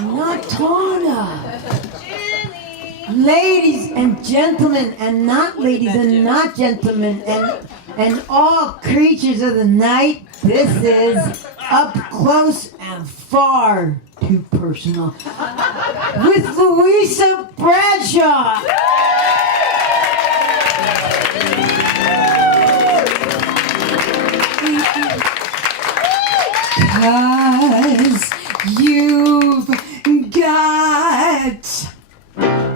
Natana. Ladies and gentlemen, and not ladies and not gentlemen, and all creatures of the night, this is Up Close and Far Too Personal with Louisa Bradshaw. Cause you've got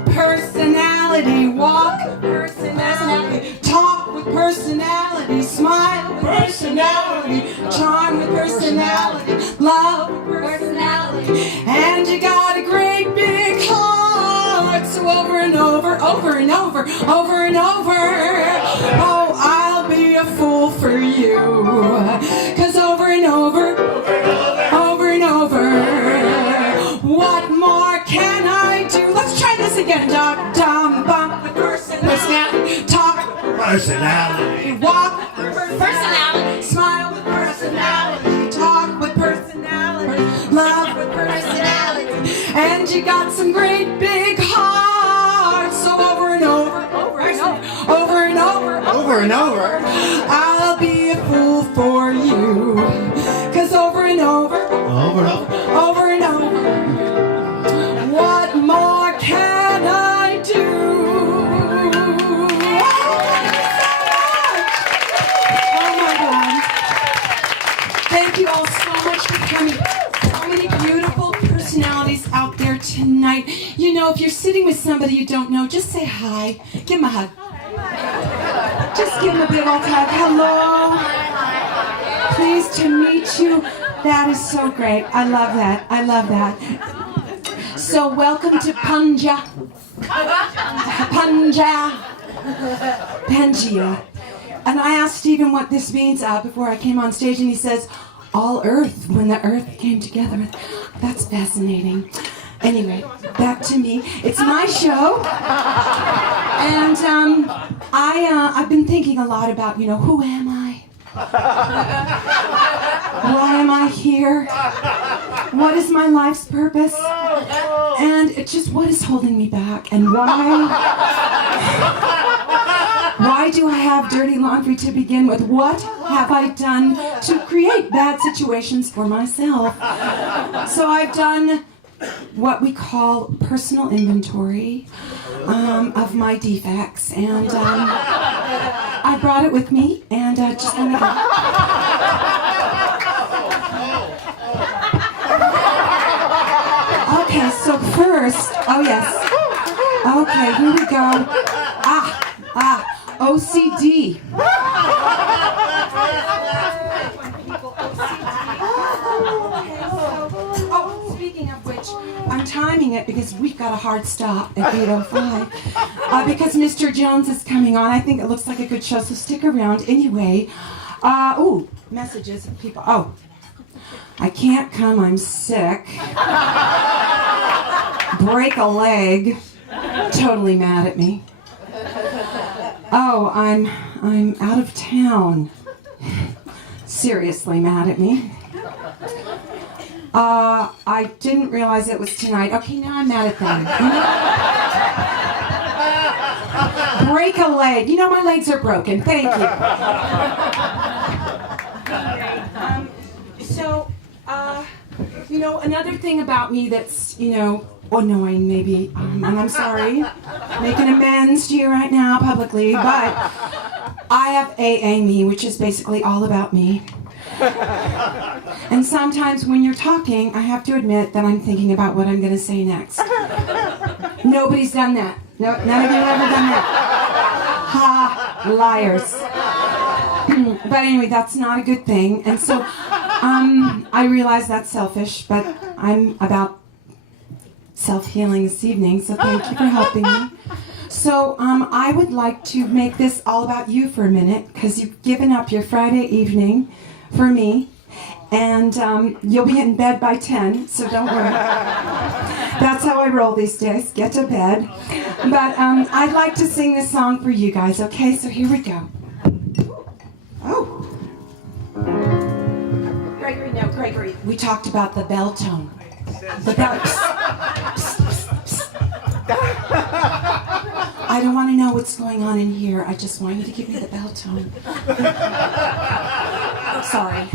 personality, walk personality, talk with personality, smile with personality, charm with personality, love with personality, and you got a great big heart. So over and over, over and over, over and over, oh, I'll be a fool for you. Cause over and over, over and over, what more can I do? Let's try this again. Dot, dum, bump with personality, talk with personality, walk with personality, smile with personality, talk with personality, love with personality, and you got some great big hearts. So over and over, over and over, over and over, over and over, I'll be a fool for you. Cause over and over, over and over, over and over, what more can I do? Oh my God. Thank you all so much for coming. So many beautiful personalities out there tonight. You know, if you're sitting with somebody you don't know, just say hi. Give them a hug. Just give them a big old hug. Hello. Pleased to meet you. That is so great. I love that. I love that. So welcome to Pangea. Pangea. And I asked Stephen what this means before I came on stage, and he says, all earth, when the earth came together. That's fascinating. Anyway, back to me. It's my show. And I've been thinking a lot about, who am I? Why am I here? What is my life's purpose? And it's just, what is holding me back? And why do I have dirty laundry to begin with? What have I done to create bad situations for myself? So I've done what we call personal inventory of my defects, and I brought it with me, and just want to go. Okay, so first, oh yes, okay, here we go. OCD. Oh, speaking of which, I'm timing it because we've got a hard stop at 8:05. Because Mr. Jones is coming on. I think it looks like a good show, so stick around. Anyway, messages of people. Oh, I can't come, I'm sick. Break a leg. Totally mad at me. Oh, I'm out of town. Seriously mad at me. I didn't realize it was tonight. Okay, now I'm mad at them. Break a leg. My legs are broken. Thank you. So, another thing about me that's, annoying maybe, and I'm sorry, making amends to you right now publicly, but I have AA me, which is basically all about me. And sometimes when you're talking, I have to admit that I'm thinking about what I'm going to say next. Nobody's done that. No, none of you have ever done that. Ha, liars. But anyway, that's not a good thing. And so I realize that's selfish, but I'm about self-healing this evening, so thank you for helping me. So I would like to make this all about you for a minute, because you've given up your Friday evening for me, and you'll be in bed by 10, so don't worry. That's how I roll these days, get to bed. But I'd like to sing this song for you guys, okay? So here we go. Oh. Gregory, we talked about the bell tone. The bell. I don't want to know what's going on in here. I just want you to give me the bell tone. Sorry.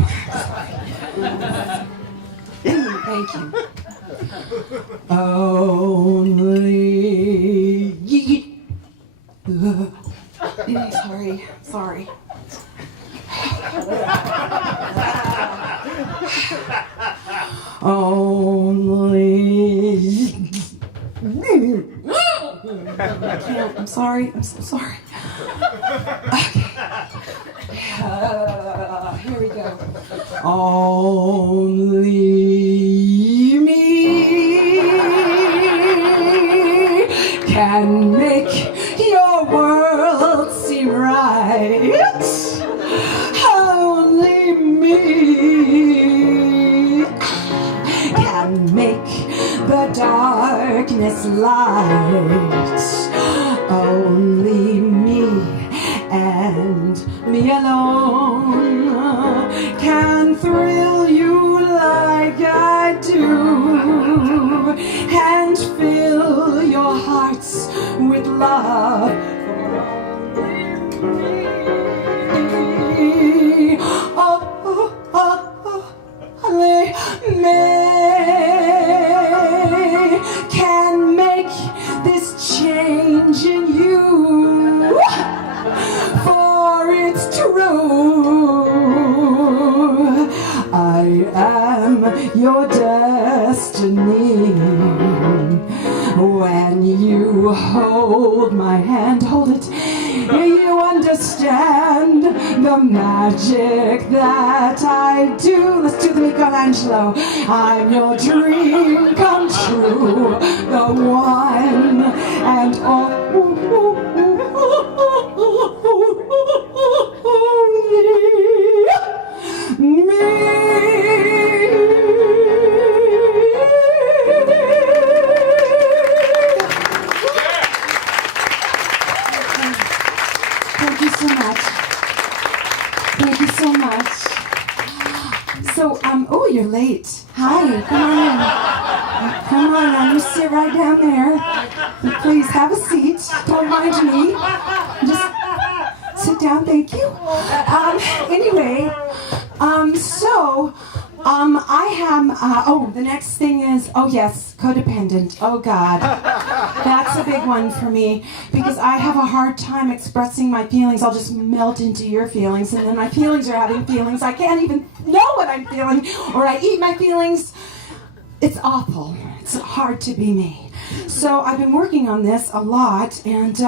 Thank you. Only. Sorry. Only. I can't. I'm sorry. I'm so sorry. Okay. Here we go. Only me can make your world seem right. Only me can make the darkness light. Only me and me alone can thrill you like I do and fill your hearts with love. Can make this change in you, for it's true. I am your destiny. When you hold my hand, hold it, you understand the magic that I do. Let's do the Michelangelo. I'm your dream come true, the one and only me. Thank you so much. Thank you so much. So, oh, you're late. Hi, come on in. Come on, I'm gonna sit right down there. Please have a seat. Don't mind me. Just sit down, thank you. Anyway, I have, the next thing is, oh yes, codependent. Oh God. That's a big one for me because I have a hard time expressing my feelings. I'll just melt into your feelings and then my feelings are having feelings. I can't even know what I'm feeling or I eat my feelings. It's awful. It's hard to be me. So I've been working on this a lot and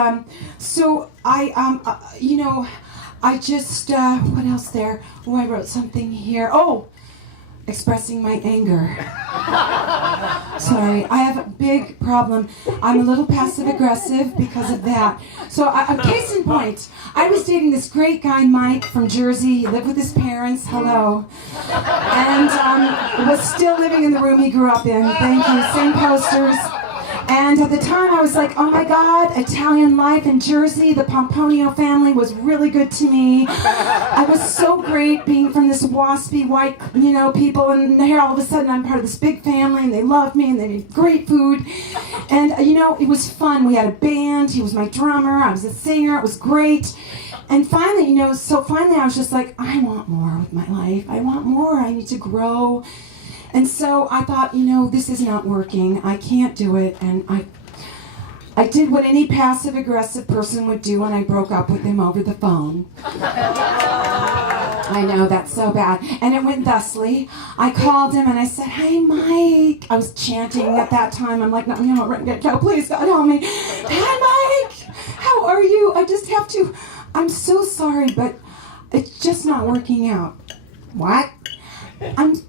I just, what else there? Oh, I wrote something here. Oh, expressing my anger. Sorry, I have a big problem. I'm a little passive-aggressive because of that. So, case in point, I was dating this great guy, Mike, from Jersey. He lived with his parents. Hello. And was still living in the room he grew up in. Thank you. Same posters. And at the time I was like, oh my God, Italian life in Jersey, the Pomponio family was really good to me. I was so great being from this waspy white, people, and here all of a sudden I'm part of this big family and they loved me and they made great food. And it was fun. We had a band, he was my drummer, I was a singer, it was great. And finally, finally I was just like, I want more with my life. I want more, I need to grow. And so I thought, this is not working. I can't do it. And I did what any passive-aggressive person would do, and I broke up with him over the phone. I know, that's so bad. And it went thusly. I called him, and I said, hey, Mike. I was chanting at that time. I'm like, no, please, God, help me. Hi, Mike. How are you? I just have to. I'm so sorry, but it's just not working out. What?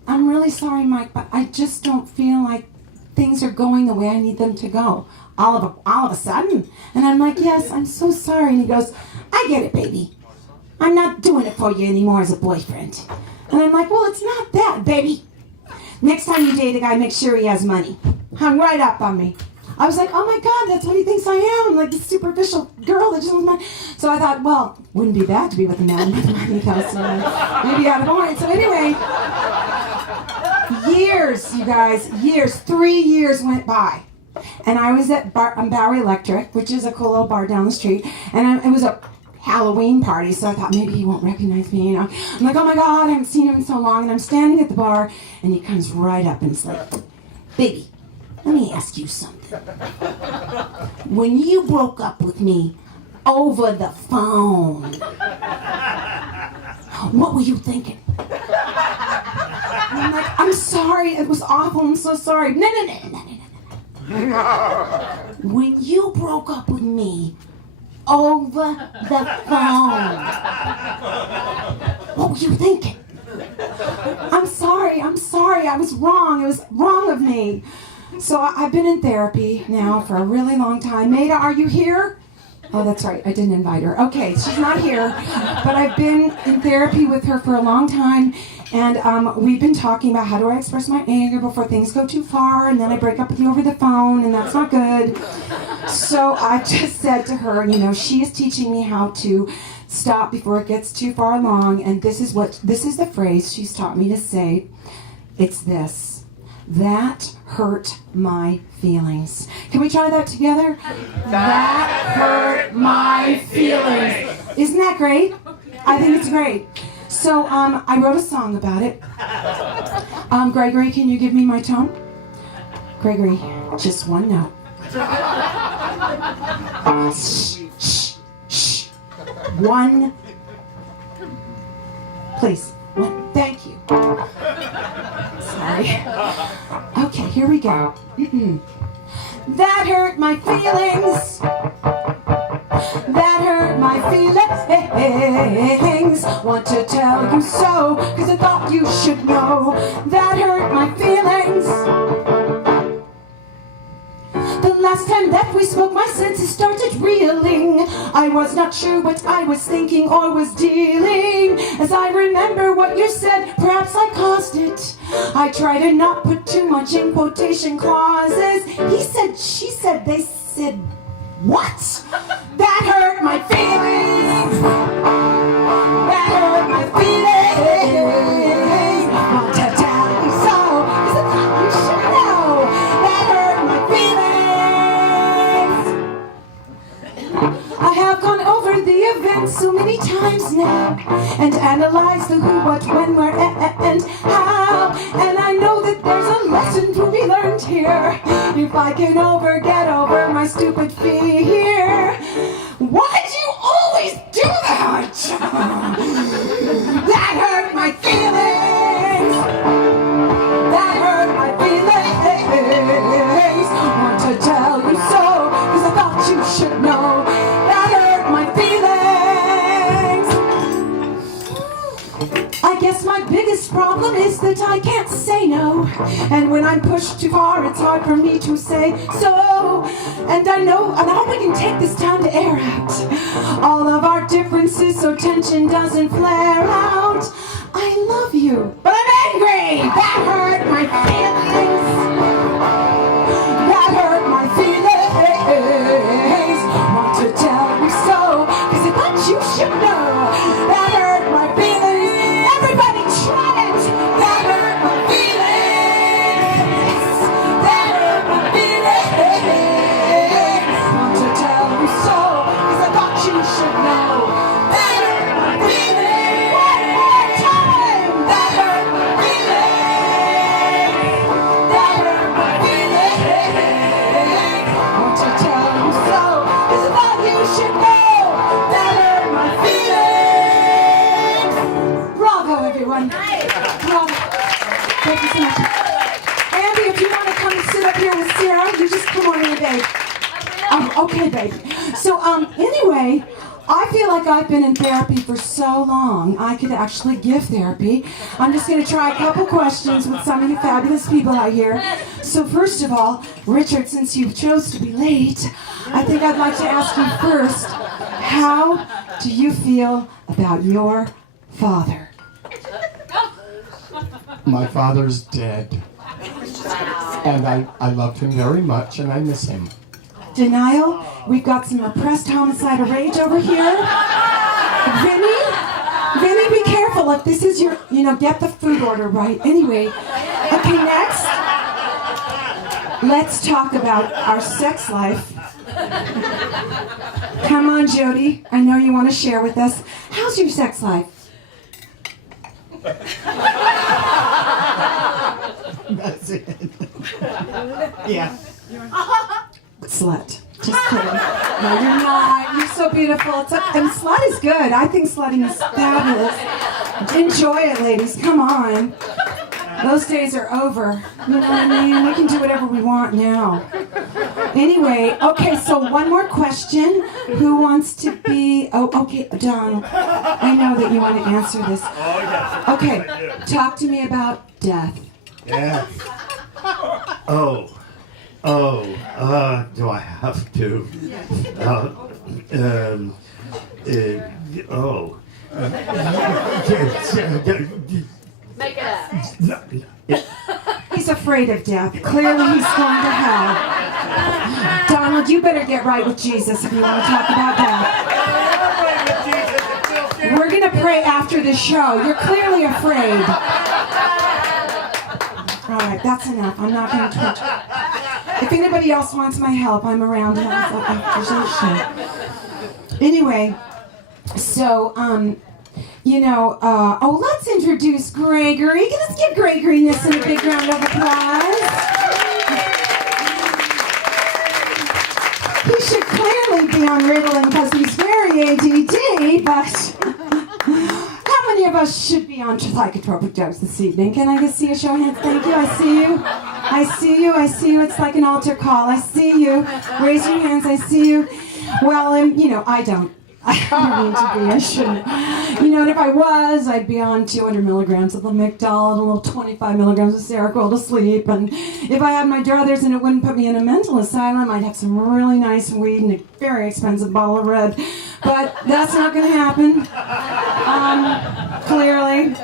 I'm really sorry, Mike, but I just don't feel like things are going the way I need them to go. All of a sudden. And I'm like, yes, I'm so sorry. And he goes, I get it, baby. I'm not doing it for you anymore as a boyfriend. And I'm like, well, it's not that, baby. Next time you date a guy, make sure he has money. Hung right up on me. I was like, oh my God, that's what he thinks I am. Like this superficial girl that just wants money. So I thought, well, wouldn't be bad to be with a man with money because maybe out of point. So anyway, Years, you guys, years. 3 years went by. And I was at Bowery Electric, which is a cool little bar down the street. And it was a Halloween party, so I thought maybe he won't recognize me, you know. I'm like, oh my God, I haven't seen him in so long. And I'm standing at the bar, and he comes right up and he's like, baby, let me ask you something. When you broke up with me over the phone, what were you thinking? And I'm like, I'm sorry, it was awful, I'm so sorry. No. When you broke up with me over the phone, what were you thinking? I'm sorry, I was wrong, it was wrong of me. So I've been in therapy now for a really long time. Maida, are you here? Oh, that's right, I didn't invite her. Okay, she's not here, but I've been in therapy with her for a long time, and we've been talking about how do I express my anger before things go too far, and then I break up with you over the phone, and that's not good. So I just said to her, you know, she is teaching me how to stop before it gets too far along, and this is the phrase she's taught me to say. It's this: that hurt my feelings. Can we try that together? That hurt my feelings. Isn't that great? I think it's great. So I wrote a song about it. Gregory, can you give me my tone? Gregory, just one note. Shh. One. Please. One. Thank you. Sorry. Okay, here we go. That hurt my feelings. That hurt my feelings. Want to tell you so, 'cause I thought you should know. That hurt my feelings. The last time that we spoke, my senses started reeling. I was not sure what I was thinking or was dealing. As I remember what you said, perhaps I caused it. I try to not put too much in quotation clauses. He said, she said, they said, what? That hurt my feelings. That hurt my feelings. Want to tell you so, 'cause I thought you should know. That hurt my feelings. I have gone over the events so many times now, and analyzed the who, what, when, where, and how. And I know that there's a lesson to be learned here. If I can get over my stupid fear. Why'd you always do that? That hurt my feelings. That hurt my feelings. Want to tell you so, 'cause I thought you should know. That hurt my feelings. I guess my biggest problem is that I can't say no. And when I'm pushed too far, it's hard for me to say so. And I hope we can take this time to air out all of our differences so tension doesn't flare out. I love you, but I'm angry. That hurt my feelings. That hurt my feelings. Want to tell you so, 'cause I thought you should know. That hurt my feelings. Everybody try it. That hurt my feelings. That hurt my feelings. Want to tell you so, 'cause I thought you should know. That hurt my feelings. One more time. That hurt my feelings. That hurt my feelings. Want to tell you so, 'cause I thought you should know. That hurt my feelings. Bravo, everyone. Bravo. Thank you so much. Andy, if you want to come and sit up here with Sarah, you just come on in, babe. Okay, babe. So, anyway, I feel like I've been in therapy for so long, I could actually give therapy. I'm just going to try a couple questions with some of you fabulous people out here. So first of all, Richard, since you chose to be late, I think I'd like to ask you first, how do you feel about your father? My father's dead. And I loved him very much, and I miss him. Denial? We've got some repressed homicidal rage over here. Vinny, be careful. Well, if this is your, get the food order right. Anyway, okay, next, let's talk about our sex life. Come on, Jody. I know you want to share with us. How's your sex life? That's it. Yeah. Slut. Just kidding. No, you're not. You're so beautiful. And slut is good. I think slutting is fabulous. Enjoy it, ladies. Come on. Those days are over. You know what I mean? We can do whatever we want now. Anyway, okay, so one more question. Who wants to be... Oh, okay, Donald. I know that you want to answer this. Oh, yes. Okay, talk to me about death. Yeah. Do I have to? Make it up. He's afraid of death. Clearly he's going to hell. Donald, you better get right with Jesus if you want to talk about death. We're going to pray after the show. You're clearly afraid. All right, that's enough. I'm not going to torture. If anybody else wants my help, I'm around after the show. Anyway, so, let's introduce Gregory. Let's give Gregory Nissen a big round of applause. He should clearly be on Ritalin because he's very ADD, but how many of us should be on psychotropic drugs this evening? Can I just see a show of hands? Thank you. I see you. I see you. I see you. It's like an altar call. I see you. Raise your hands. I see you. Well, I don't. I don't mean to be. I shouldn't. And if I was, I'd be on 200 milligrams of Lamictal and a little 25 milligrams of Seroquel to sleep. And if I had my druthers and it wouldn't put me in a mental asylum, I'd have some really nice weed and a very expensive bottle of red. But that's not going to happen. Clearly.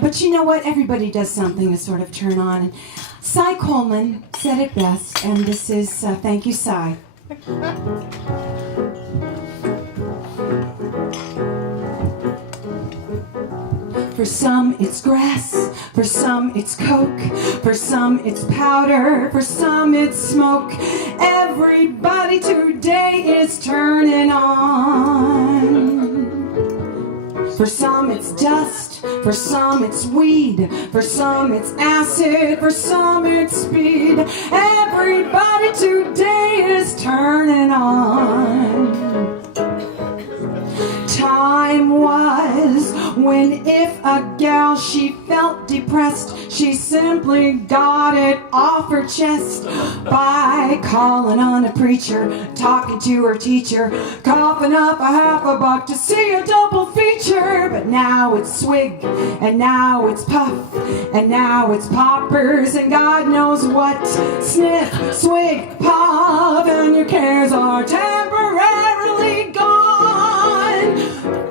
But you know what? Everybody does something to sort of turn on. And Cy Coleman said it best, and this is thank you, Cy. For some it's grass, for some it's coke, for some it's powder, for some it's smoke. Everybody today is turning on. For some it's dust, for some it's weed, for some it's acid, for some it's speed. Everybody today is turning on. Time was when if a gal she felt depressed, she simply got it off her chest by calling on a preacher, talking to her teacher, coughing up $50 to see a double feature. But now it's swig, and now it's puff, and now it's poppers, and God knows what. Sniff, swig, puff, and your cares are temporarily gone.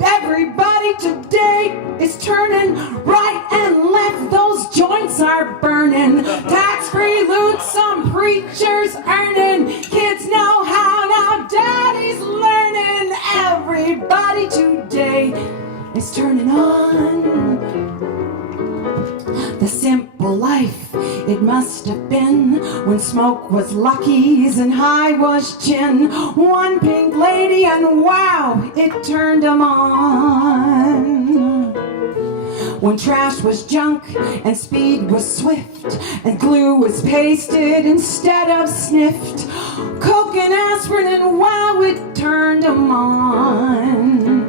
Everybody today is turning right and left. Those joints are burning. Tax-free loot, some preachers earning. Kids know how, now daddy's learning. Everybody today is turning on. The simple life it must have been when smoke was Lucky's and high was gin. One pink lady and wow, it turned 'em on. When trash was junk and speed was swift and glue was pasted instead of sniffed. Coke and aspirin and wow, it turned 'em on.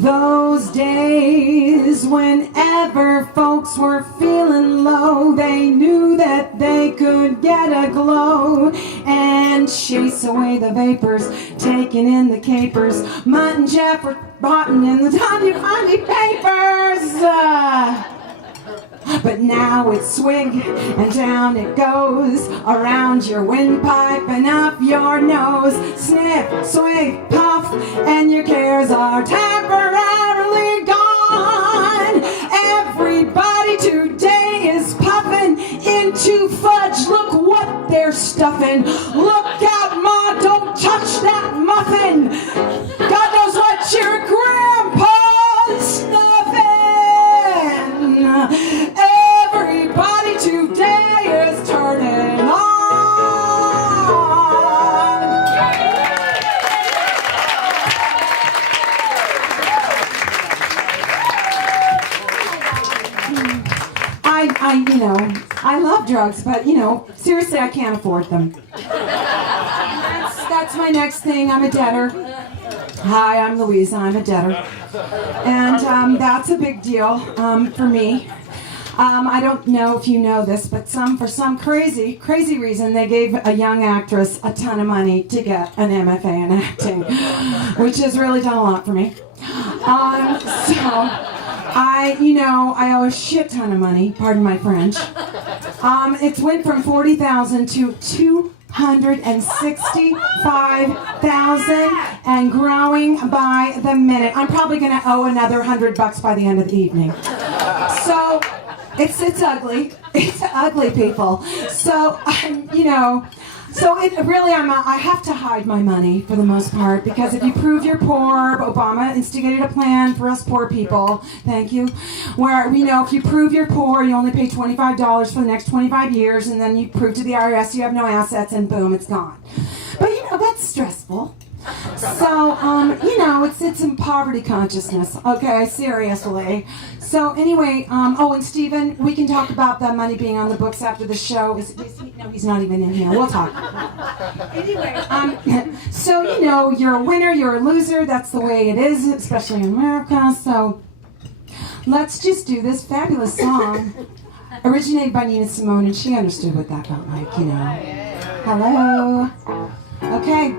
Those days whenever folks were feeling low, they knew that they could get a glow and chase away the vapors, taking in the capers. Mutt and Jeff were rotten in the Tanya Funny papers. But now it's swig and down it goes, around your windpipe and up your nose. Sniff, swig, puff, and your cares are temporarily gone. Everybody today is puffing into fudge. Look what they're stuffing. Look out, Ma, don't touch that muffin. I love drugs, but, seriously, I can't afford them. That's my next thing. I'm a debtor. Hi, I'm Louisa. I'm a debtor. And that's a big deal for me. I don't know if you know this, but for some crazy reason, they gave a young actress a ton of money to get an MFA in acting, which has really done a lot for me. I owe a shit ton of money, pardon my French. It went from $40,000 to $265,000 and growing by the minute. I'm probably going to owe another $100 by the end of the evening. So it's ugly. It's ugly, people. So I have to hide my money for the most part, because if you prove you're poor, Obama instigated a plan for us poor people, thank you, where, if you prove you're poor, you only pay $25 for the next 25 years, and then you prove to the IRS you have no assets, and boom, it's gone. But, that's stressful. So, it's in poverty consciousness, okay, seriously. So anyway, and Stephen, we can talk about the money being on the books after the show. No, he's not even in here. We'll talk. Anyway, so you're a winner, you're a loser. That's the way it is, especially in America. So let's just do this fabulous song, originated by Nina Simone, and she understood what that felt like, Hello. Okay.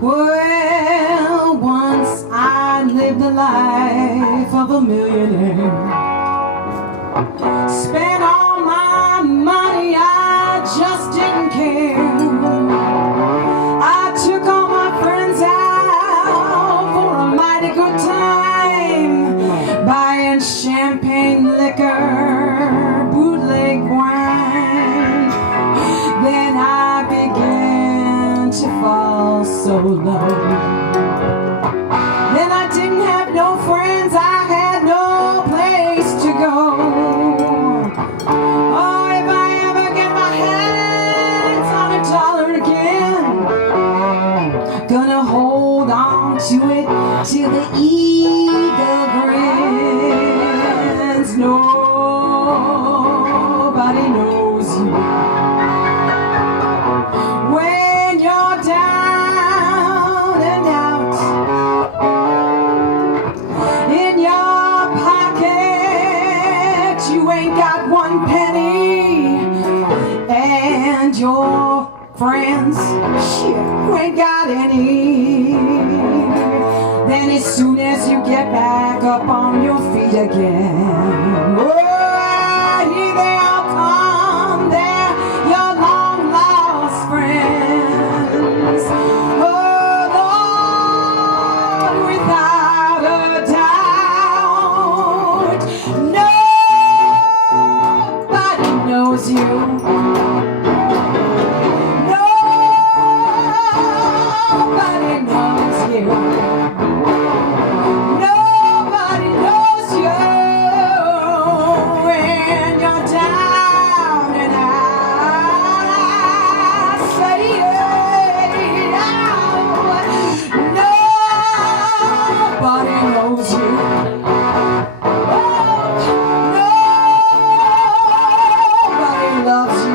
Well, once I lived the life of a millionaire. Spent all my money, I just didn't care. I took all my friends out for a mighty good time, buying champagne, liquor, bootleg wine. Then I began to fall so low. Then I didn't have no friends, I had no place to go. Oh, if I ever get my hands on $1 again, gonna hold on to it till the eagle grins. Nobody knows you when you're down and out. In your pocket you ain't got one penny, and your friends, shit, you ain't got any. Then as soon as you get back up on your feet again, oh, here they all come, they're your long lost friends. Oh Lord, without a doubt, nobody knows you. Nobody knows you. Nobody knows you when you're down and out. I say it out. Nobody knows you. Nobody loves you.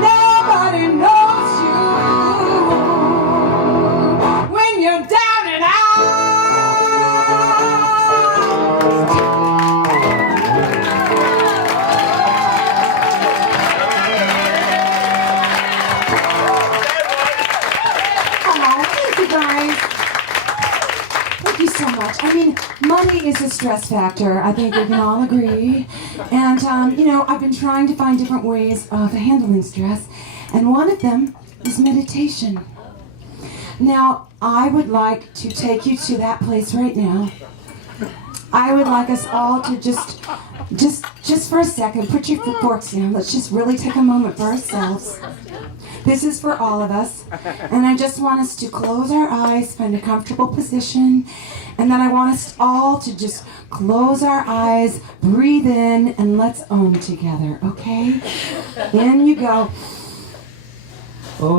Nobody knows you when you're down and out. Oh, thank you guys. Thank you so much. I mean, money is a stress factor. I think we can all agree. And, I've been trying to find different ways of handling stress, and one of them is meditation. Now, I would like to take you to that place right now. I would like us all to just for a second, put your forks down. Let's just really take a moment for ourselves. This is for all of us. And I just want us to close our eyes, find a comfortable position. And then I want us all to just close our eyes, breathe in, and let's own together, okay? In you go. Very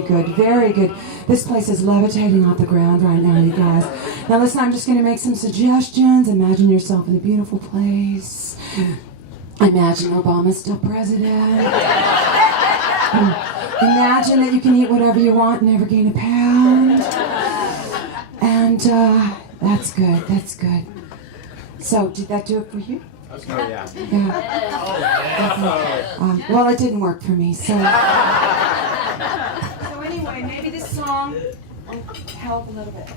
good, very good. This place is levitating off the ground right now, you guys. Now listen, I'm just going to make some suggestions. Imagine yourself in a beautiful place. Imagine Obama's still president. Imagine that you can eat whatever you want and never gain a pound. And that's good, that's good. So, did that do it for you? Oh, yeah. Yeah. Well, it didn't work for me, so... So anyway, maybe this song will help a little bit.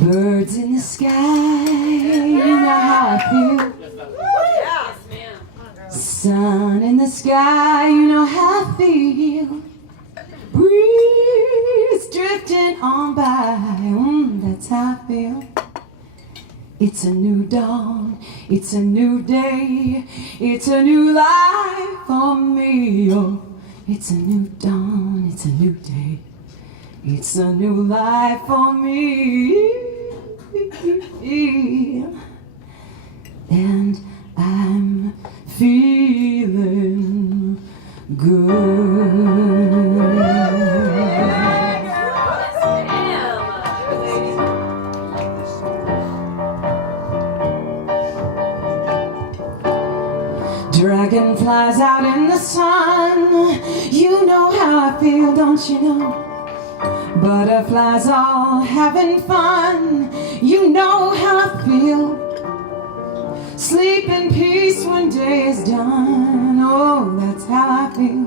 Birds in the sky, you know how I feel. Sun in the sky, you know how I feel. Breeze drifting on by, that's how I feel. It's a new dawn, it's a new day, it's a new life for me. Oh, it's a new dawn, it's a new day, it's a new life for me. And I'm feeling good. Dragonflies out in the sun, you know how I feel, don't you know? Butterflies all having fun, you know how I feel. Sleep in peace when day is done, oh, that's how I feel.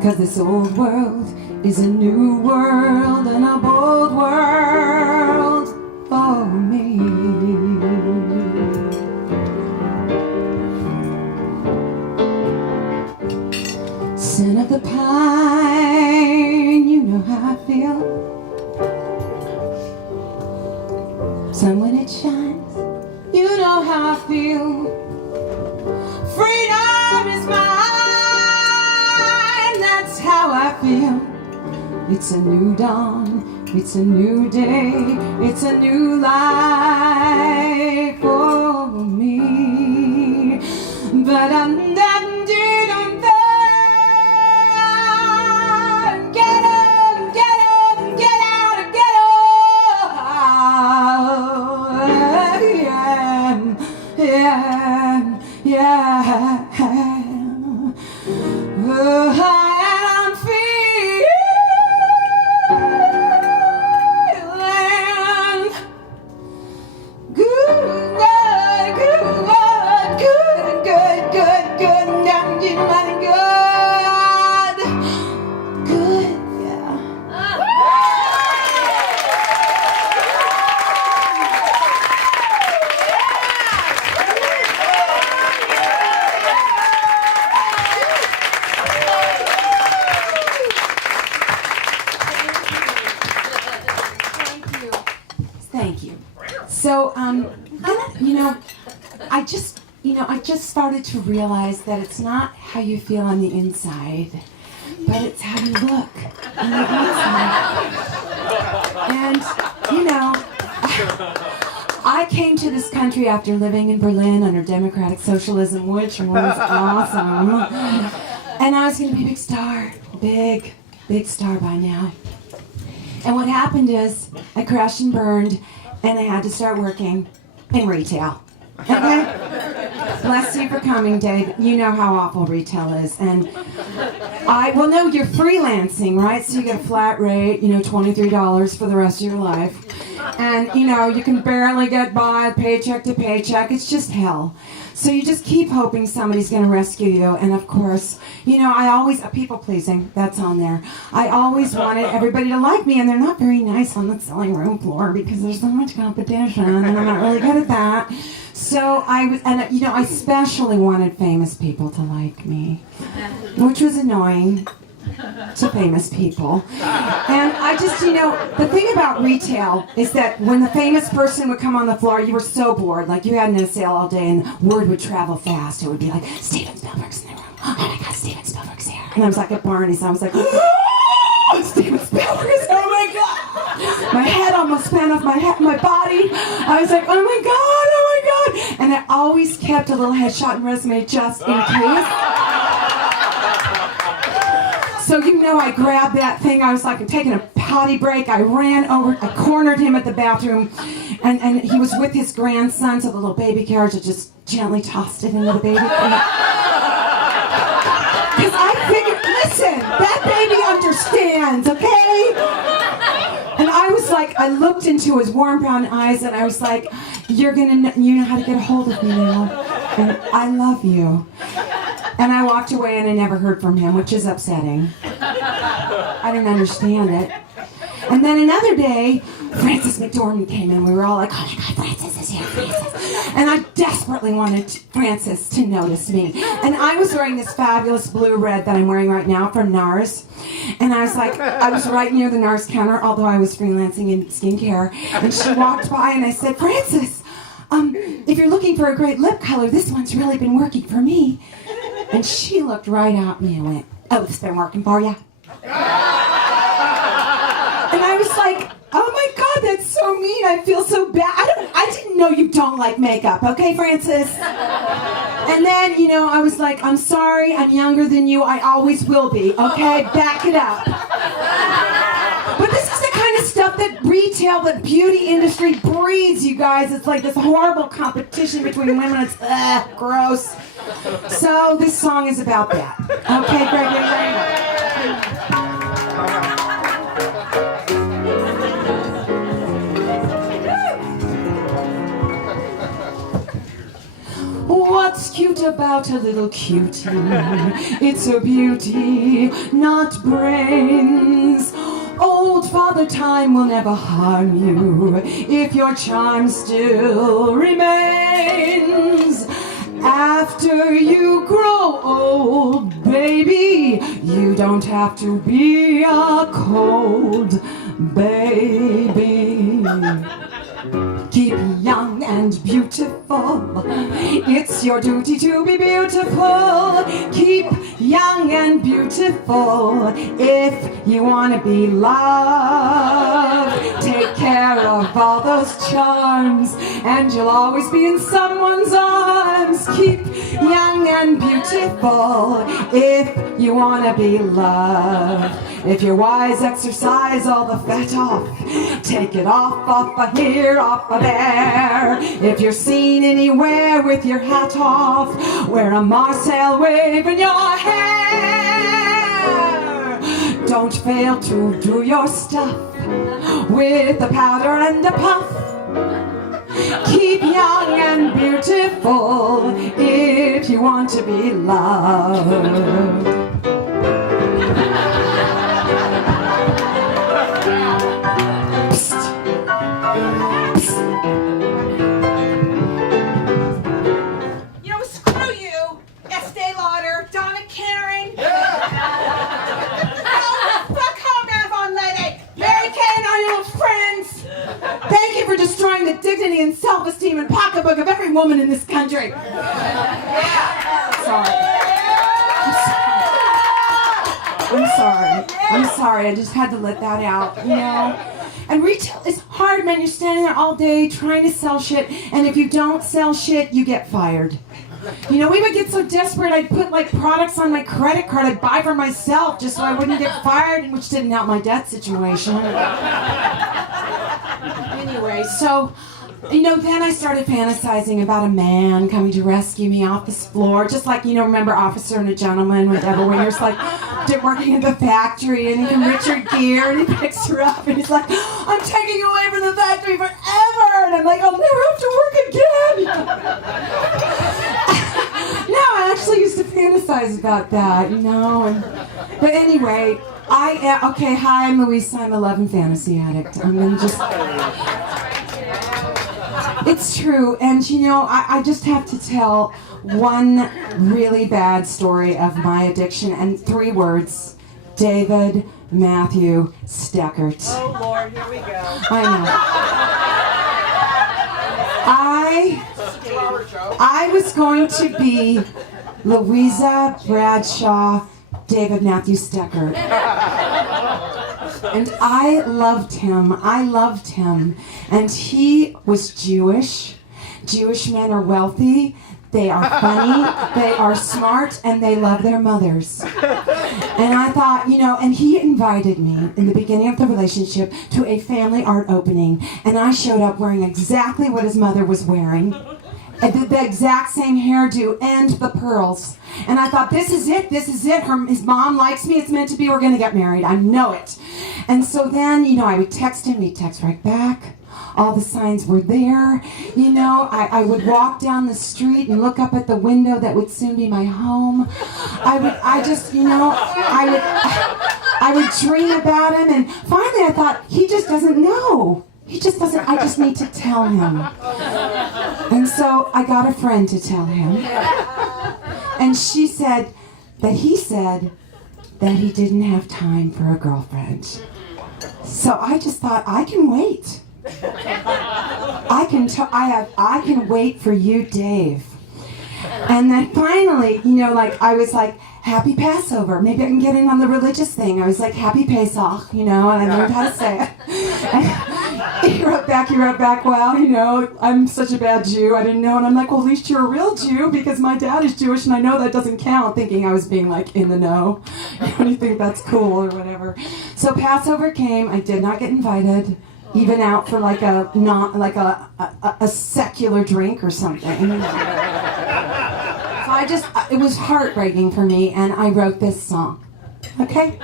'Cause this old world is a new world and a bold world for me. Scent of the pine, you know how I feel. Sun when it shines, you know how I feel. Freedom is mine, that's how I feel. It's a new dawn, it's a new day, it's a new life for me. But I'm not So, I just started to realize that it's not how you feel on the inside, but it's how you look on the outside. And, I came to this country after living in Berlin under democratic socialism, which was awesome. And I was going to be a big star, big star by now. And what happened is I crashed and burned, and I had to start working in retail. Okay? Bless you for coming, Dave. You know how awful retail is. And no, you're freelancing, right? So you get a flat rate, $23 for the rest of your life. And, you can barely get by paycheck to paycheck. It's just hell. So you just keep hoping somebody's going to rescue you. And of course, I always, people pleasing, that's on there. I always wanted everybody to like me, and they're not very nice on the selling room floor because there's so much competition, and I'm not really good at that. So I especially wanted famous people to like me, which was annoying to famous people. And I just, the thing about retail is that when the famous person would come on the floor, you were so bored. Like, you hadn't had a sale all day, and word would travel fast. It would be like, Steven Spielberg's in the room. Oh my God, Steven Spielberg's here. And I was like at Barney's, so I was like, My head almost span off my body. I was like, oh my God. And I always kept a little headshot and resume just in case. So I grabbed that thing. I was like, I'm taking a potty break. I ran over, I cornered him at the bathroom, and he was with his grandson, so the little baby carriage, I just gently tossed it into the baby. Because I figured, listen, that baby understands, okay? And I was like, I looked into his warm brown eyes, and I was like, you know how to get a hold of me now, and I love you. And I walked away and I never heard from him, which is upsetting. I didn't understand it. And then another day, Frances McDormand came in. We were all like, oh my God, Frances is here, Frances. And I desperately wanted Frances to notice me. And I was wearing this fabulous blue-red that I'm wearing right now from NARS. And I was like, I was right near the NARS counter, although I was freelancing in skincare. And she walked by and I said, Frances, if you're looking for a great lip color, this one's really been working for me. And she looked right at me and went, oh, it's been working for you? And I was like, oh my God, that's so mean. I feel so bad. I didn't know you don't like makeup, okay, Frances? And then, I was like, I'm sorry, I'm younger than you. I always will be, okay? Back it up. But this is the kind of stuff that retail, that beauty industry breeds, you guys. It's like this horrible competition between women. It's gross. So this song is about that. Okay, Greg. What's cute about a little cutie? It's a beauty, not brains. Old Father Time will never harm you if your charm still remains. After you grow old, baby, you don't have to be a cold baby. Keep young and beautiful. It's your duty to be beautiful. Keep young and beautiful if you want to be loved. Take care of all those charms and you'll always be in someone's arms. Keep young and beautiful if you want to be loved. If you're wise, exercise all the fat off. Take it off of here, off of there. If you're seen anywhere with your hat off, wear a Marcel wave in your hair. Don't fail to do your stuff with a powder and a puff. Keep young and beautiful if you want to be loved. Destroying the dignity and self-esteem and pocketbook of every woman in this country. I'm sorry. I just had to let that out, And retail is hard, man. You're standing there all day trying to sell shit, and if you don't sell shit, you get fired. We would get so desperate, I'd put products on my credit card I'd buy for myself just so I wouldn't get fired, which didn't help my debt situation. Anyway, so, then I started fantasizing about a man coming to rescue me off this floor, just like, remember Officer and a Gentleman with Deborah Winger's working in the factory, and Richard Gere, and he picks her up, and he's like, I'm taking you away from the factory forever, and I'm like, I'll never have to work again. No, I actually used to fantasize about that, but anyway, hi, I'm Louisa. I'm a love and fantasy addict. I'm gonna just... It's true, and I just have to tell one really bad story of my addiction, and 3 words: David Matthew Steckert. Oh Lord, here we go. I know. I was going to be Louisa Bradshaw, David Matthew Steckert. And I loved him. And he was Jewish. Jewish men are wealthy. They are funny, they are smart, and they love their mothers. And I thought, and he invited me in the beginning of the relationship to a family art opening. And I showed up wearing exactly what his mother was wearing. The exact same hairdo and the pearls. And I thought, this is it. His mom likes me, it's meant to be, we're going to get married. I know it. And so then, I would text him, he'd text right back. All the signs were there. I would walk down the street and look up at the window that would soon be my home. I would dream about him, and finally I thought, he just doesn't know. I just need to tell him. And so I got a friend to tell him. And she said that he didn't have time for a girlfriend. So I just thought, I can wait. I can wait for you, Dave. And then finally, I was like, happy Passover. Maybe I can get in on the religious thing. I was like, happy Pesach, and I learned how to say it. And he wrote back, well, I'm such a bad Jew. I didn't know. And I'm like, well, at least you're a real Jew because my dad is Jewish and I know that doesn't count, thinking I was being like in the know. You think that's cool or whatever. So Passover came. I did not get invited. Even out for like a secular drink or something. So it was heartbreaking for me, and I wrote this song. Okay?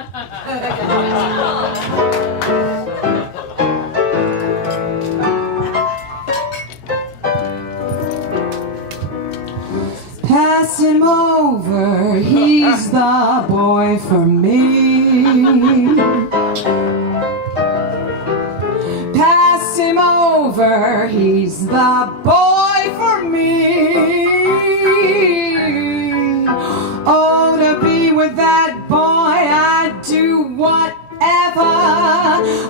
Pass him over, he's the boy for me. Pass him over, he's the boy for me. Oh, to be with that boy, I'd do whatever.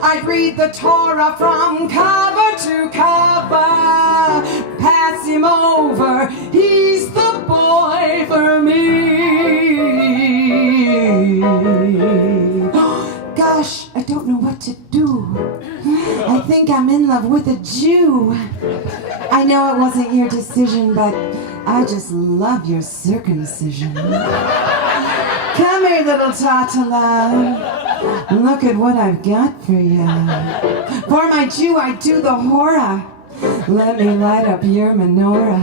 I'd read the Torah from cover to cover. Pass him over, he's the boy for me. Gosh, I don't know what to do. I think I'm in love with a Jew. I know it wasn't your decision, but I just love your circumcision. Come here, little Tatala. Look at what I've got for you. For my Jew, I do the hora. Let me light up your menorah.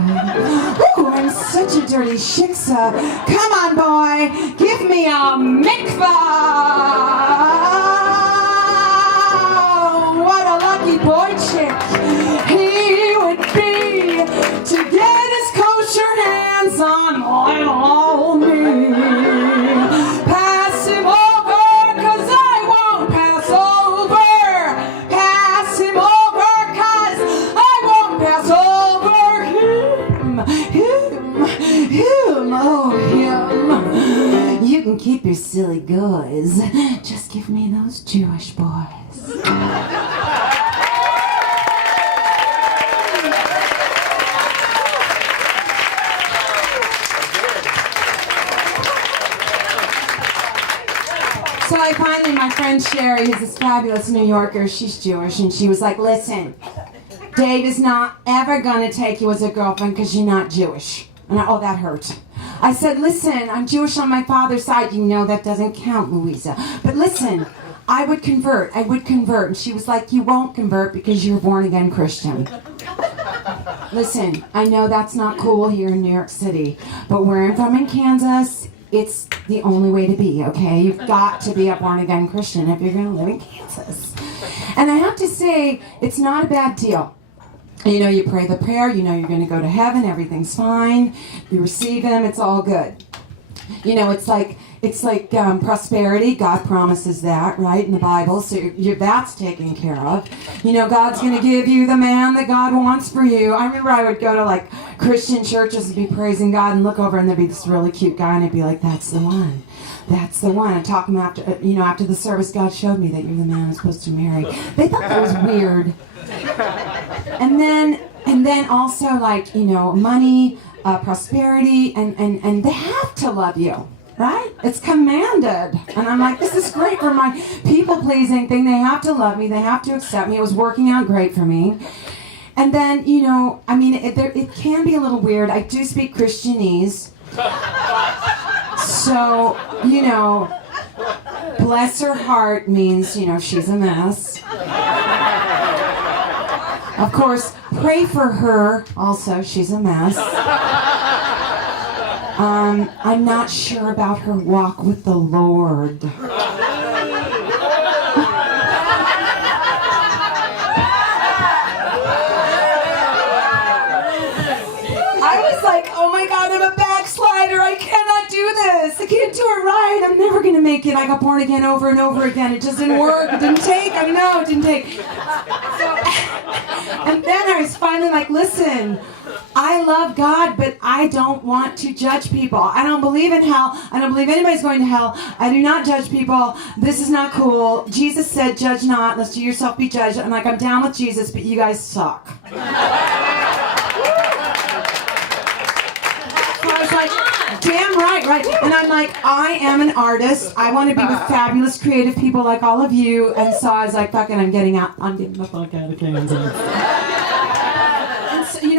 Ooh, I'm such a dirty shiksa. Come on, boy, give me a mikvah. What a lucky boy chick he would be to get his kosher hands on oil me. Pass him over, 'cause I won't pass over. Pass him over, 'cause I won't pass over him. You can keep your silly guys. Just give me those Jewish boys. So finally, my friend Sherry, who's this fabulous New Yorker, she's Jewish, and she was like, listen, Dave is not ever going to take you as a girlfriend because you're not Jewish. And oh, that hurt. I said, listen, I'm Jewish on my father's side. You know that doesn't count, Louisa. But listen, I would convert. And she was like, you won't convert because you're a born-again Christian. Listen, I know that's not cool here in New York City, but where I'm from in Kansas, it's the only way to be, okay? You've got to be a born-again Christian if you're going to live in Kansas. And I have to say, it's not a bad deal. You pray the prayer, you're going to go to heaven, everything's fine, you receive him, it's all good. It's like prosperity. God promises that, right, in the Bible. So that's taken care of. God's going to give you the man that God wants for you. I remember I would go to like Christian churches and be praising God and look over and there'd be this really cute guy and I'd be like, that's the one. That's the one. And talking after the service, God showed me that you're the man I'm supposed to marry. They thought that was weird. And then also like, money, prosperity, and they have to love you. right? It's commanded. And I'm like, this is great for my people-pleasing thing. They have to love me. They have to accept me. It was working out great for me. And then, I mean, it can be a little weird. I do speak Christianese. So, bless her heart means, she's a mess. Of course, pray for her also. She's a mess. I'm not sure about her walk with the Lord. I was like, oh my God, I'm a backslider. I cannot do this. I can't do it right. I'm never going to make it. I got born again over and over again. It just didn't work. It didn't take. I know, it didn't take. And then I was finally like, listen, I love God, but I don't want to judge people. I don't believe in hell. I don't believe anybody's going to hell. I do not judge people. This is not cool. Jesus said, judge not, lest you yourself be judged. I'm like, I'm down with Jesus, but you guys suck. So I was like, damn right. And I'm like, I am an artist. I want to be with fabulous, creative people like all of you. And so I was like, fuck it, I'm getting the fuck out of Kansas.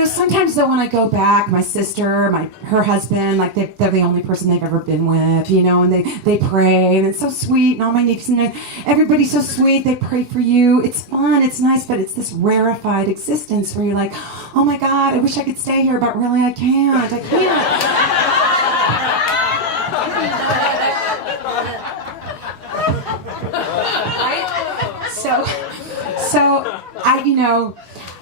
Sometimes though when I go back, my sister, her husband, like they're the only person they've ever been with, and they pray, and it's so sweet, and all my nieces and everybody's so sweet, they pray for you. It's fun, it's nice, but it's this rarefied existence where you're like, oh my God, I wish I could stay here, but really I can't. So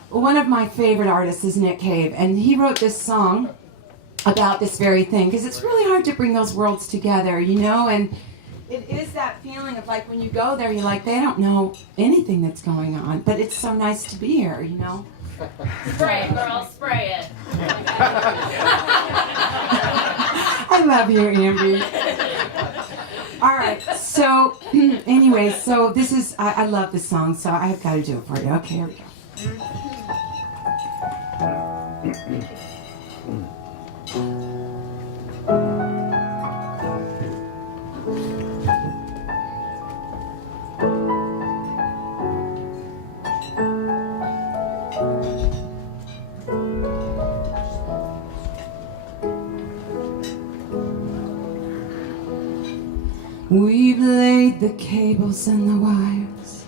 one of my favorite artists is Nick Cave, and he wrote this song about this very thing, because it's really hard to bring those worlds together, and it is that feeling of like when you go there, you're like, they don't know anything that's going on, but it's so nice to be here, Spray it, girl, spray it. I love you, Amby. All right, so anyway, so this is, I love this song, so I've got to do it for you. Okay, here we go. We've laid the cables and the wires.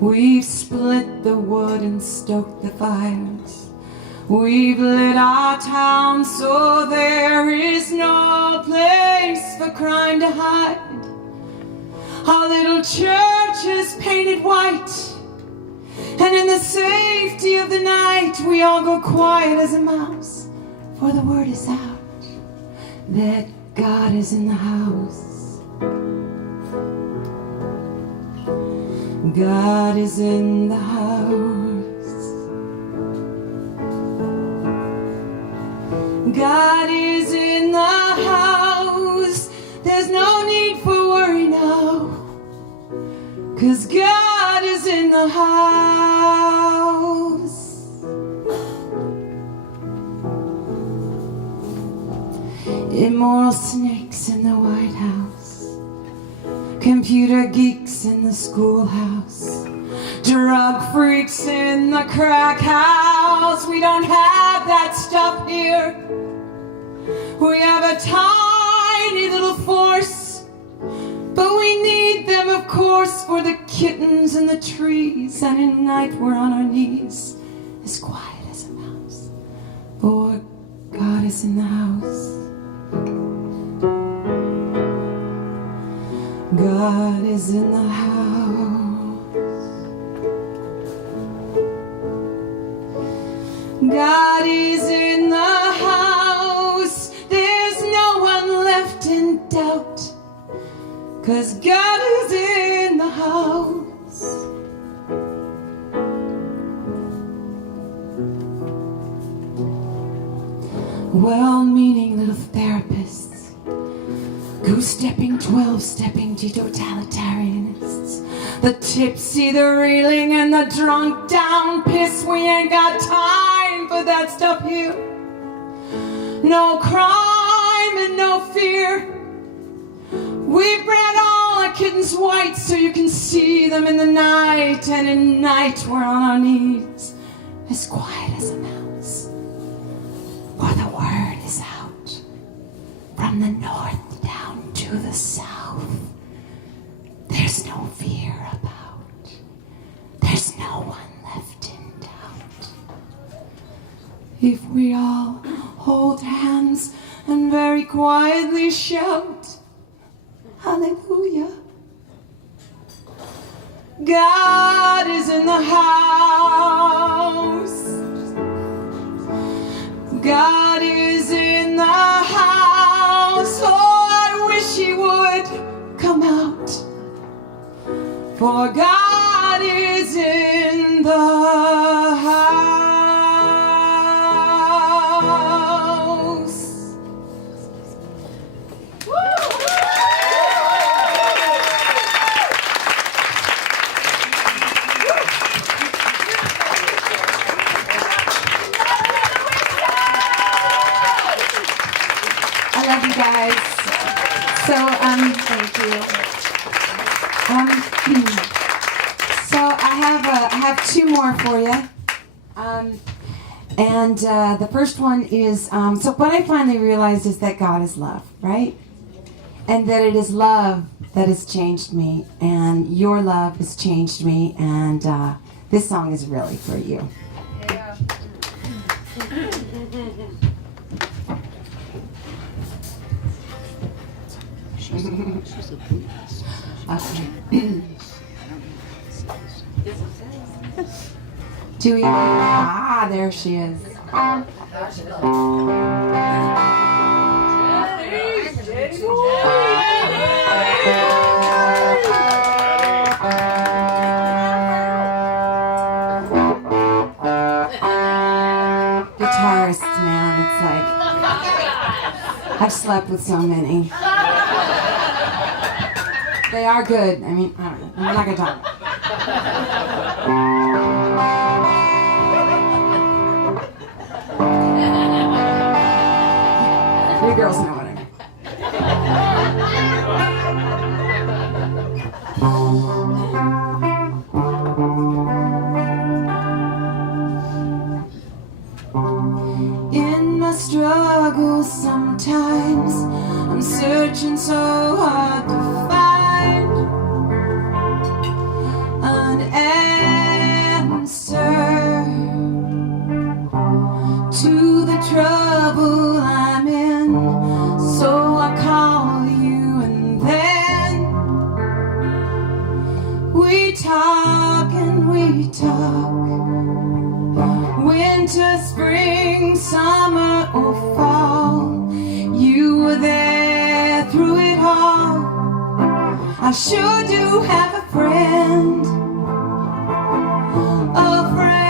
We've split the wood and stoked the fires. We've lit our town so there is no place for crime to hide. Our little church is painted white, and in the safety of the night we all go quiet as a mouse, for the word is out that God is in the house. God is in the house. God is in the house. There's no need for worry now, 'cause God is in the house. Immoral snakes in the White House, computer geeks in the schoolhouse, drug freaks in the crack house. We don't have that stuff here. We have a tiny little force, but we need them, of course, for the kittens and the trees. And at night we're on our knees, as quiet as a mouse, for God is in the house. God is in the house. God is in the house. There's no one left in doubt, 'cause God is in the house. Well-meaning little therapists, goose-stepping, 12-stepping totalitarianists, the tipsy, the reeling, and the drunk down piss. We ain't got time for that stuff here. No crime and no fear, We bred all our kittens white so you can see them in the night, and at night we're on our knees, as quiet as a mouse. For the word is out from the north down to the south. There's no fear about, there's no one left in doubt. If we all hold hands and very quietly shout, hallelujah. God is in the house. God is in the house. Oh, I wish he would come out. For God is in the house. I love you guys. So, thank you. So I have two more for you. And the first one is, so what I finally realized is that God is love, right? And that it is love that has changed me, and your love has changed me, and this song is really for you. Yeah. Okay. Julia. Ah, there she is. Guitarist, man, it's like I've slept with so many. They are good. I mean, I don't know. I'm not gonna talk. You girls know what I mean. In my struggles, sometimes I'm searching so hard to find an answer to the trouble I'm in. So I call you, and then we talk and we talk. Winter, spring, summer, or fall, you were there through it all. I sure do have a friend, a friend,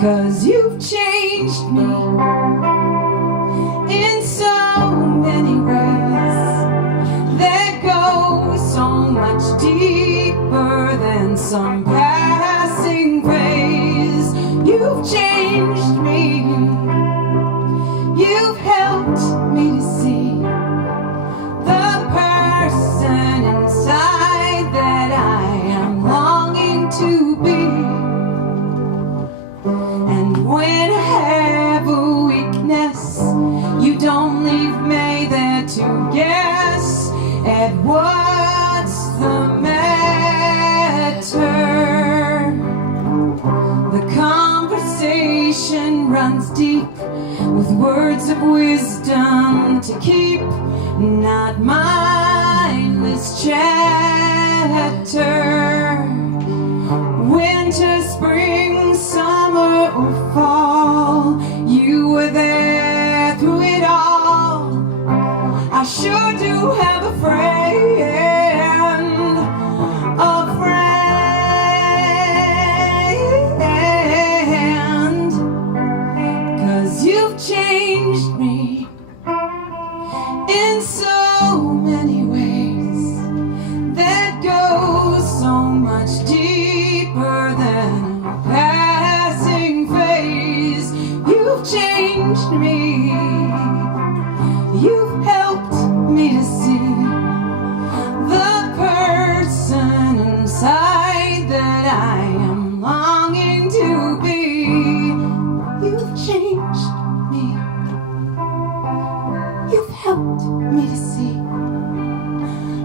'cause you've changed me in so many ways that go so much deeper than some passing phrase. You've changed me. You've helped me to see the person inside that I am longing to be. And when I have a weakness, you don't leave me there to guess at what's the matter. The conversation runs deep with words of wisdom to keep, not mindless chatter. Winter, spring, summer, or fall, you were there through it all. I sure do have a friend, a friend, 'cause you've changed me in so many ways that go so much deeper than a passing phase. You've changed me. to be. You've changed me. You've helped me to see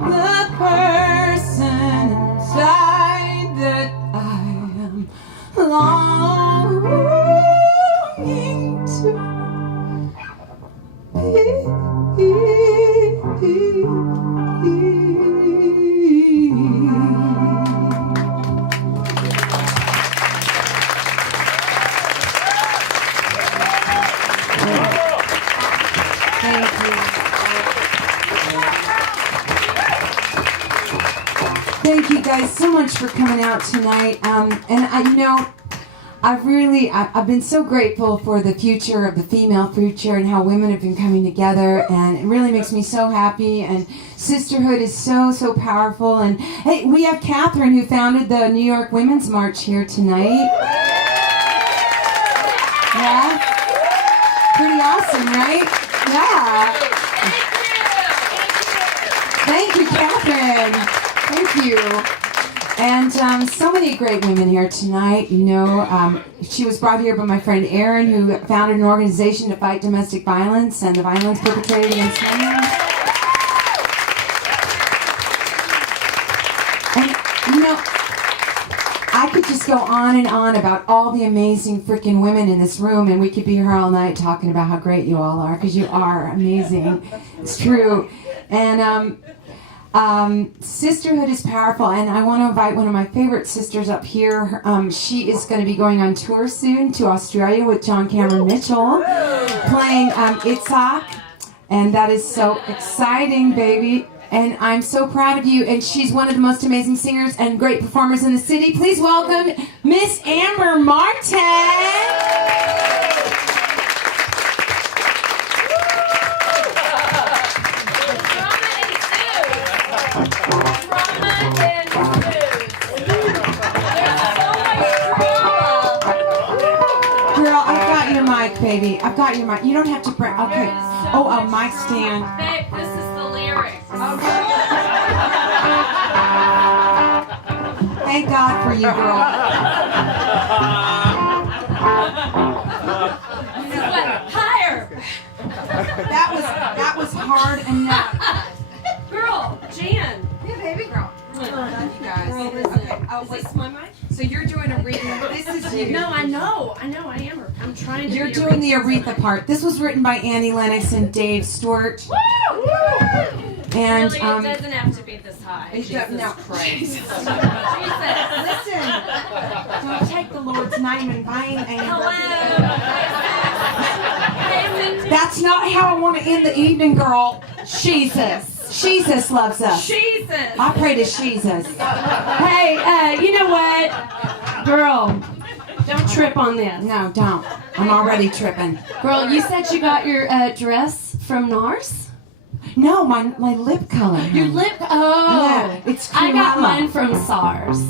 the person inside that I am longing to Thank you guys so much for coming out tonight. I've been so grateful for the future of the female future and how women have been coming together, and it really makes me so happy. And sisterhood is so, so powerful. And hey, we have Catherine, who founded the New York Women's March here tonight. Yeah? Pretty awesome, right? Yeah. Thank you, Catherine. Thank you. And so many great women here tonight. She was brought here by my friend Erin, who founded an organization to fight domestic violence and the violence perpetrated against women. And, I could just go on and on about all the amazing freaking women in this room, and we could be here all night talking about how great you all are, because you are amazing. It's true. And sisterhood is powerful, and I want to invite one of my favorite sisters up here. She is going to be going on tour soon to Australia with John Cameron Mitchell, playing Itzhak, and that is so exciting, baby. And I'm so proud of you, and she's one of the most amazing singers and great performers in the city. Please welcome Miss Amber Martin. Baby, I've got your mic. You don't have to bring. Okay. Oh, a mic stand. Babe, this is the lyrics. Okay. Thank God for you, girl. Higher. That was hard enough. Girl, Jan. Yeah, baby girl. I love you guys. Okay. Oh, wait. Is this my mic? So you're doing Aretha. This is you. No, I know. I am. I'm trying to. You're doing the Aretha part. This was written by Annie Lennox and Dave Stewart. Woo! And really, it doesn't have to be this high. No, Christ. Jesus. Listen, don't take the Lord's name in vain. Hello. That's not how I want to end the evening, girl. Jesus. Jesus loves us. Jesus. I pray to Jesus. Hey, you know what? Girl, don't trip on this. No, don't. I'm already tripping. Girl, you said you got your dress from NARS? No, my lip color. Your lip? Oh. Yeah, it's I got Cruella. mine from SARS.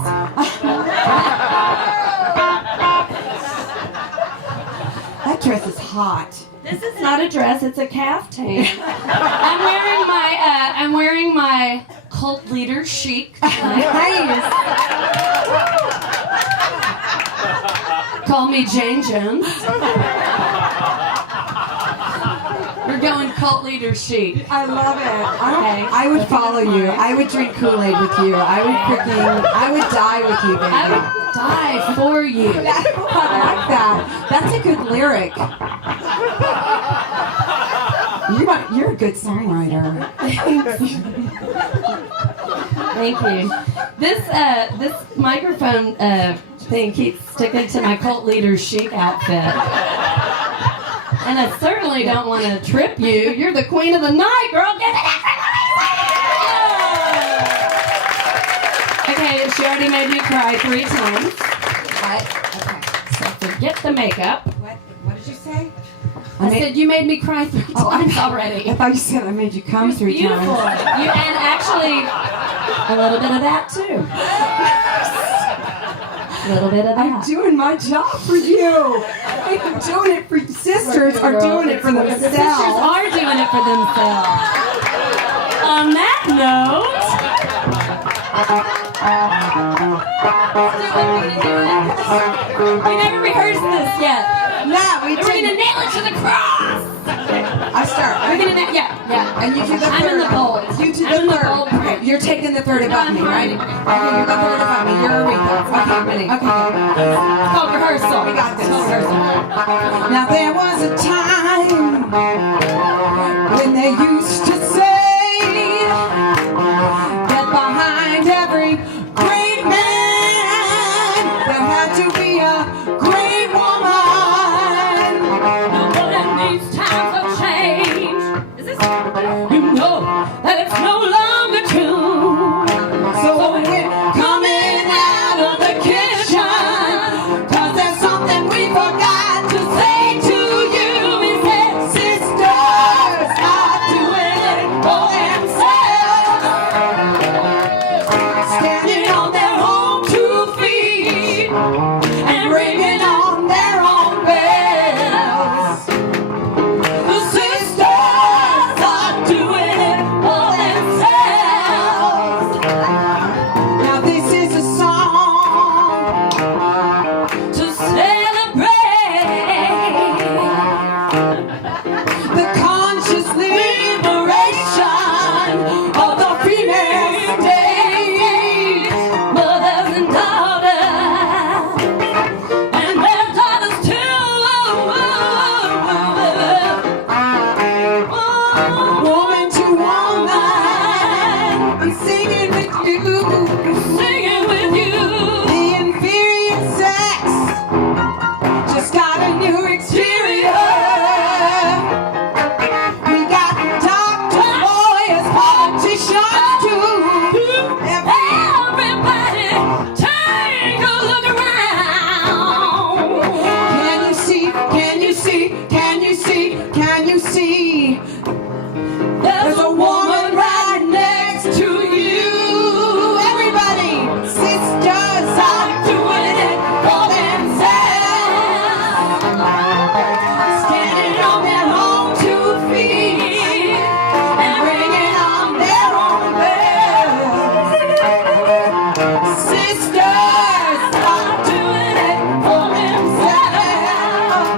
That dress is hot. This is not a dress, it's a caftan. I'm wearing my cult leader chic tonight. Call me Jane Jones. We're going cult leader chic. I love it. Okay. I would follow you. I would drink Kool-Aid with you. I would die with you, baby. I would die for you. I like that. That's a good lyric. You're a good songwriter. Thank you. This microphone thing keeps sticking to my cult leader chic outfit. And I certainly don't want to trip you. You're the queen of the night, girl. Give it up. Okay, she already made me cry 3 times. What? Okay. So forget the makeup. What did you say? I said you made me cry 3 times already. I thought you said I made you come 3 Beautiful. times. And actually, a little bit of that too. A little bit of that. I'm doing my job for you. I'm doing it for you. Sisters are doing it for themselves. The sisters are doing it for themselves. On that note. We never rehearsed this yet. No, we We're gonna didn't. nail it to the cross. I start. We're gonna yeah. And you do the I'm third. in the bold. You do I'm the in the third. bold. Okay, you're taking the third above me, right? Okay, you're the third above me. You're Aretha. Okay, ready? Okay, good. It's called rehearsal. We got this. It's called rehearsal. Now there was a time when they used to say that behind every great man there had to be a great woman. But in these times of change, is this? You know that it's no longer true. So we're coming out of the kitchen, 'cause there's something we forgot to say to you. We said sisters are doing it for themselves, standing on their own 2 feet and ringing on their own bells. The sisters are doing it for themselves. Now this is a song to celebrate the conscious liberation of the female state. Mothers and daughters, and their daughters too. Woman to woman, I'm singing with you. Singing with you. The inferior sex just got a new exterior. We got doctors, lawyers, politicians too. Everybody, take a look around. Can you see? Can you see? Can you see? Can you see? There's a woman right next to you. Everybody, sisters are doing it for themselves, standing on their own 2 feet and ringing on their own bells. Sisters are doing it for themselves.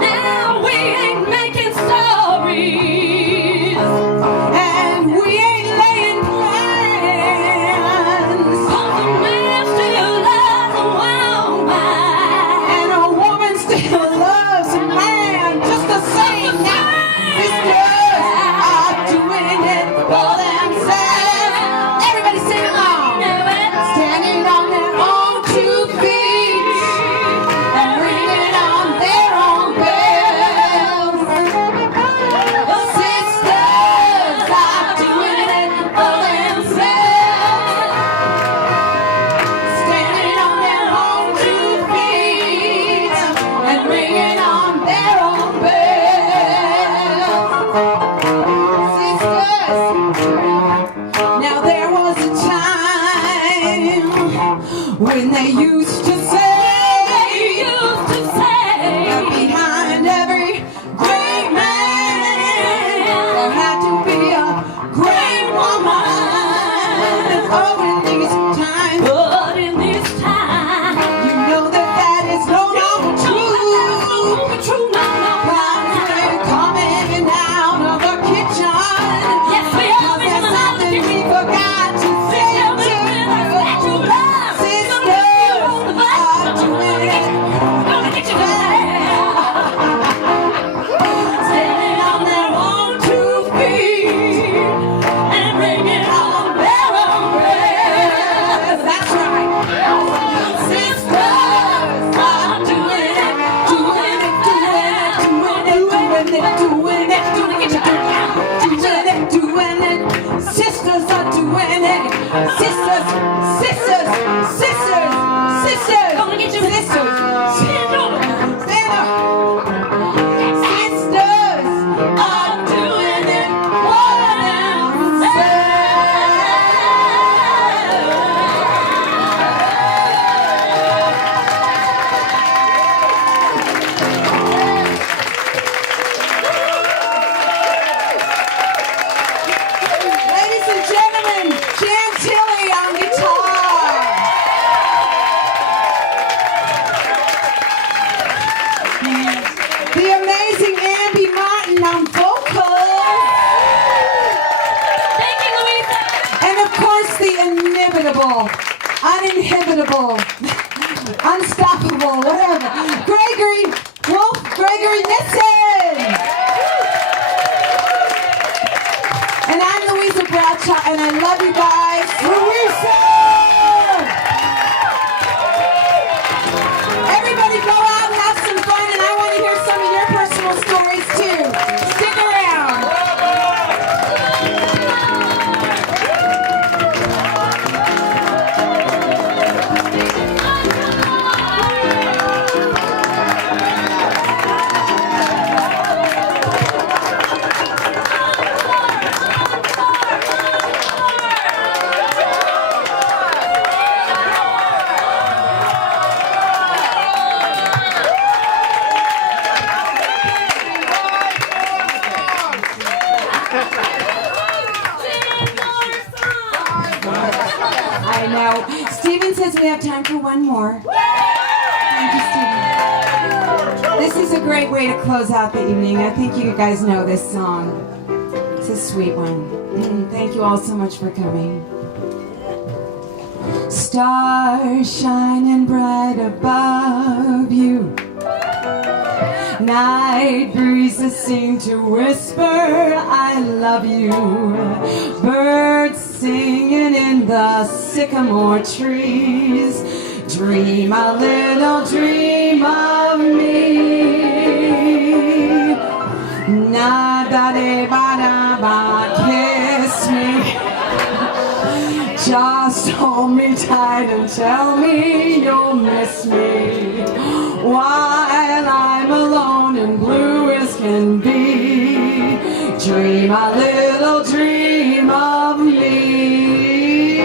Now we ain't making stories, and we ain't laying plans. 'Cause a man still loves a woman, and a woman still loves a man just the same. Now sisters are doing it for themselves. Everybody sing along. Standing on their own 2 feet and ringing on their own bells. The sisters are doing it for themselves, standing on their own 2 feet and ringing uninhibitable, unstoppable, whatever. Gregory Nissen! And I'm Louisa Bradshaw, and I love you guys. Louisa! Everybody go out and have some fun, and I want to hear some of your personal stories too. Stick around. I know. Steven says we have time for one more. Thank you, Steven. This is a great way to close out the evening. I think you guys know this song. It's a sweet one. Thank you all so much for coming. Stars shining bright above you. Night breezes seem to whisper, I love you. Birds singing in the sycamore trees. Dream a little dream of me. Na-da-de-ba-da-ba, kiss me. Just hold me tight and tell me you'll miss me. While I'm alone and blue as can be. Dream a little dream of me.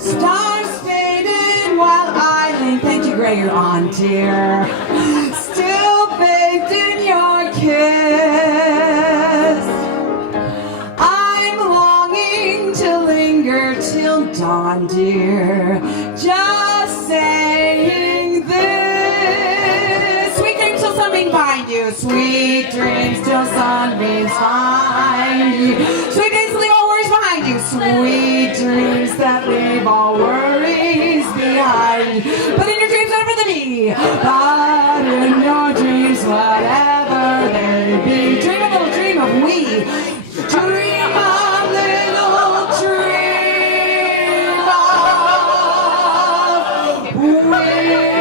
Stars fading while I lean. Thank you, Gray, you're on, dear. Still baked in your kiss. I'm longing to linger till dawn, dear. Just saying this. Sweet dreams till sunbeams find you. Sweet dreams till sunbeams find you. Sweet days leave all worries behind you. Sweet dreams that leave all worries behind you. But in your dreams, whatever they be. But in your dreams, whatever they be. Dream a little dream of we. Dream a little dream of we.